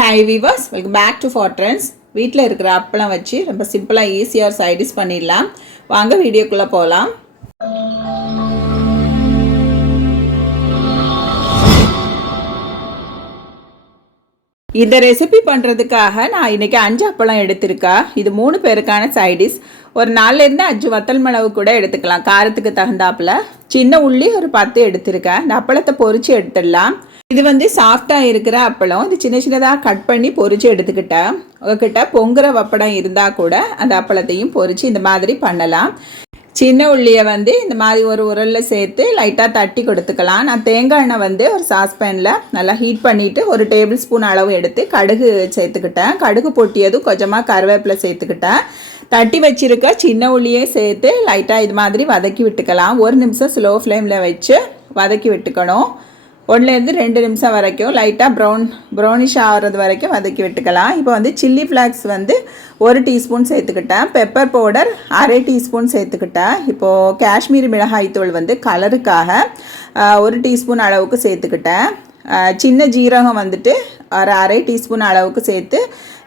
Hi viewers welcome back to ஃபார்ட்ரன்ஸ் வீட்டில் இருக்கிற அப்பளம் வச்சு ரொம்ப சிம்பிளாக ஈஸியாக சைடிஸ் பண்ணிடலாம். வாங்க வீடியோக்குள்ளே போகலாம் இந்த ரெசிபி பண்ணுறதுக்காக நான் இன்றைக்கி அஞ்சு அப்பளம் எடுத்திருக்கேன் இது மூணு பேருக்கான சைடிஸ் ஒரு நாலுலேருந்து அஞ்சு வத்தல் மிளகு கூட எடுத்துக்கலாம். காரத்துக்கு தகுந்தாப்புல. சின்ன உள்ளி ஒரு பத்து எடுத்திருக்கேன். இந்த அப்பளத்தை பொறிச்சு எடுத்துடலாம். இது வந்து சாஃப்டாக இருக்கிற அப்பளம். இது சின்ன சின்னதாக கட் பண்ணி பொறிச்சு எடுத்துக்கிட்டேன் உங்ககிட்ட பொங்குற வப்படம் இருந்தால் கூட அந்த அப்பளத்தையும் பொறிச்சு இந்த மாதிரி பண்ணலாம். சின்ன உள்ளியை வந்து இந்த மாதிரி ஒரு உரலில் சேர்த்து லைட்டாக தட்டி கொடுத்துக்கலாம். நான் தேங்காய் எண்ணெய் வந்து ஒரு சாஸ்பேனில் நல்லா ஹீட் பண்ணிவிட்டு ஒரு டேபிள் ஸ்பூன் அளவு எடுத்து கடுகு சேர்த்துக்கிட்டேன். கடுகு பொட்டியதும் கொஞ்சமாக கருவேப்பிலை சேர்த்துக்கிட்டேன். தட்டி வச்சிருக்க சின்ன உள்ளியே சேர்த்து லைட்டாக இது மாதிரி வதக்கி விட்டுக்கலாம். ஒரு நிமிஷம் ஸ்லோ ஃப்ளேமில் வச்சு வதக்கி விட்டுக்கணும். ஒன்றுலேருந்து ரெண்டு நிமிஷம் வரைக்கும் லைட்டாக ப்ரௌன் ப்ரௌனிஷ் ஆகிறது வரைக்கும் வதக்கி விட்டுக்கலாம். இப்போ வந்து சில்லி ஃப்ளாக்ஸ் வந்து ஒரு டீஸ்பூன் சேர்த்துக்கிட்டேன். பெப்பர் பவுடர் அரை டீஸ்பூன் சேர்த்துக்கிட்டேன். இப்போது காஷ்மீரி மிளகாய் தூள் வந்து கலருக்காக ஒரு டீஸ்பூன் அளவுக்கு சேர்த்துக்கிட்டேன். சின்ன ஜீரகம் வந்துட்டு ஒரு அரை டீஸ்பூன் அளவுக்கு சேர்த்து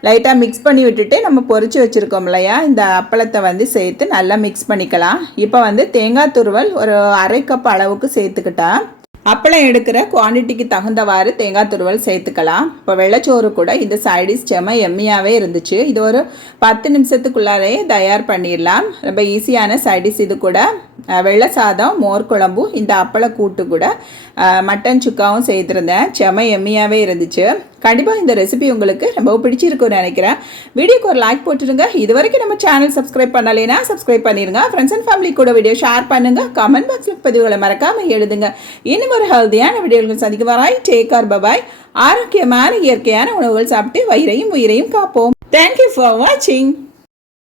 லைட்டாக மிக்ஸ் பண்ணி விட்டுட்டு நம்ம பொறிச்சு வச்சுருக்கோம் இல்லையா? இந்த அப்பளத்தை வந்து சேர்த்து நல்லா மிக்ஸ் பண்ணிக்கலாம். இப்போ வந்து தேங்காய் துருவல் ஒரு அரை கப் அளவுக்கு சேர்த்துக்கிட்டேன். அப்பளம் எடுக்கிற குவான்டிட்டிக்கு தகுந்தவாறு தேங்காய் துருவல் சேர்த்துக்கலாம். இப்போ வெள்ளைச்சோறு கூட இந்த சைடிஸ் செம எம்மியாகவே இருந்துச்சு. இது ஒரு பத்து நிமிஷத்துக்குள்ளாரே தயார் பண்ணிடலாம் ரொம்ப ஈஸியான சைடிஸ் இது கூட. வெள்ளை சாதம் மோர் குழம்பும் இந்த அப்பள கூட்டு கூட மட்டன் சுக்காவும் செய்திருந்தேன் செம எம்மியாகவே இருந்துச்சு. கண்டிப்பாக இந்த ரெசிபி உங்களுக்கு ரொம்ப பிடிச்சிருக்கும்னு நினைக்கிறேன். வீடியோக்கு ஒரு லைக் போட்டுருங்க இது வரைக்கும் நம்ம சேனல் சப்ஸ்கிரைப் பண்ணலைன்னா சப்ஸ்கிரைப் பண்ணிடுங்க ஃப்ரெண்ட்ஸ் அண்ட் ஃபேமிலி கூட வீடியோ ஷேர் பண்ணுங்கள் கமெண்ட் பாக்ஸில் பதிவுகளை மறக்காமல் எழுதுங்க. இன்னும் ஒரு ஹெல்த்தியான வீடியோகள் சந்திக்க வராய் டேக் ஆர் பபாய் ஆரோக்கியமான இயற்கையான உணவுகள் சாப்பிட்டு வயிறையும் உயிரையும் காப்போம். தேங்க்யூ ஃபார் வாட்சிங்